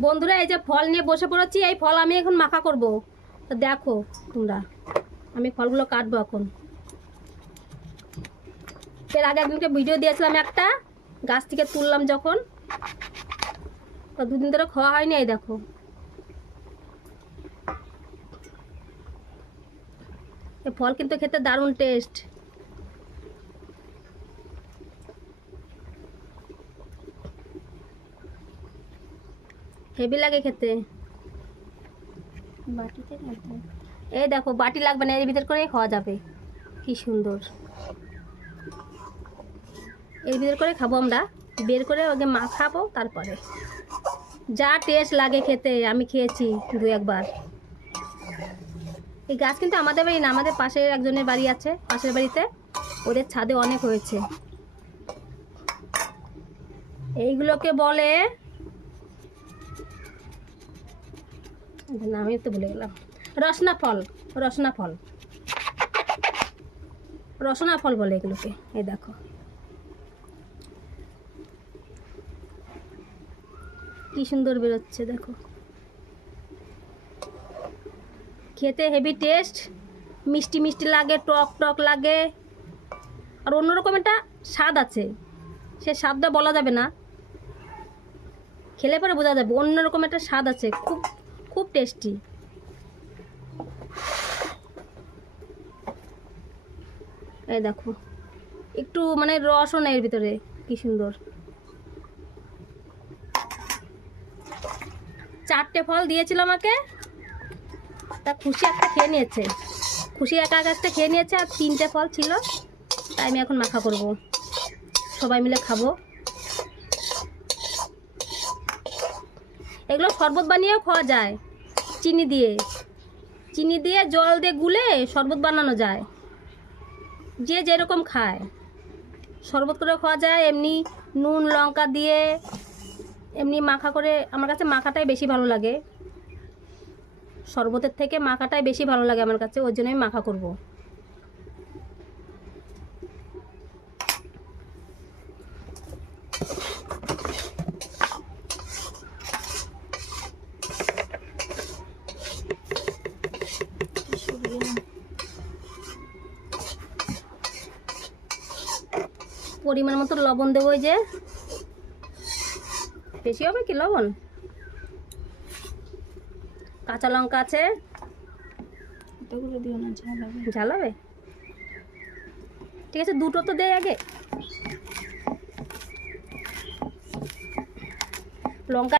বন্ধুরা এই যে ফল নিয়ে বসে পড়েছি, এই ফল আমি এখন মাখা করব। তো দেখো তোমরা, আমি ফলগুলো কাটবো এখন। এর আগে একদিনকে ভিডিও দিয়েছিলাম একটা, গাছ থেকে তুললাম যখন, তো দুদিন ধরে খাওয়া হয়নি। এই দেখো, এই ফল কিন্তু খেতে দারুণ টেস্ট। হেভি লাগে খেতে। বাটিতে লাগবে, এই দেখো বাটি লাগবে না, এর ভিতর করেই খাওয়া যাবে। কি সুন্দর, এর ভিতর করে খাবো আমরা, বের করে ওকে মাখাবো। তারপরে যা টেস্ট লাগে খেতে, আমি খেয়েছি দু একবার। এই গাছ কিন্তু আমাদের বাড়ি না, আমাদের পাশের একজনের বাড়ি আছে, পাশের বাড়িতে ওদের ছাদে অনেক হয়েছে। এইগুলোকে বলে, আমি তো ভুলে গেলাম, রসনা ফল। রসনা ফল, রসনা ফল বলে এগুলোকে। এই দেখো, কি সুন্দর বেরোচ্ছে দেখো, খেতে হেভি টেস্ট, মিষ্টি মিষ্টি লাগে, টক টক লাগে, আর অন্যরকম একটা স্বাদ আছে। সে স্বাদটা বলা যাবে না, খেলে পরে বোঝা যাবে। অন্যরকম একটা স্বাদ আছে, খুব খুব টেস্টি। এই দেখো, একটু মানে রসও নেই এর ভিতরে, কি সুন্দর। 4টে ফল দিয়েছিল আমাকে, তা খুশি একটা খেয়ে নিয়েছে, খুশি একা একটা খেয়ে নিয়েছে, আর 3টে ফল ছিল, তাই আমি এখন মাখা করব, সবাই মিলে খাবো। এগুলো শরবত বানিয়েও খাওয়া যায়, চিনি দিয়ে, চিনি দিয়ে জল দিয়ে গুলে শরবত বানানো যায়। যে যেরকম খায়, শরবত করে খাওয়া যায়, এমনি নুন লঙ্কা দিয়ে এমনি মাখা করে। আমার কাছে মাখাটাই বেশি ভালো লাগে, শরবতের থেকে মাখাটাই বেশি ভালো লাগে আমার কাছে, ওই জন্য আমি মাখা করব। পরিমাণ মতো লবণ দেবো, ওই যে বেশি হবে কি লবণ। কাঁচা লঙ্কা আছে, দিও না, ঝাল হবে। ঠিক আছে, দুটো তো দেয় আগে। লঙ্কা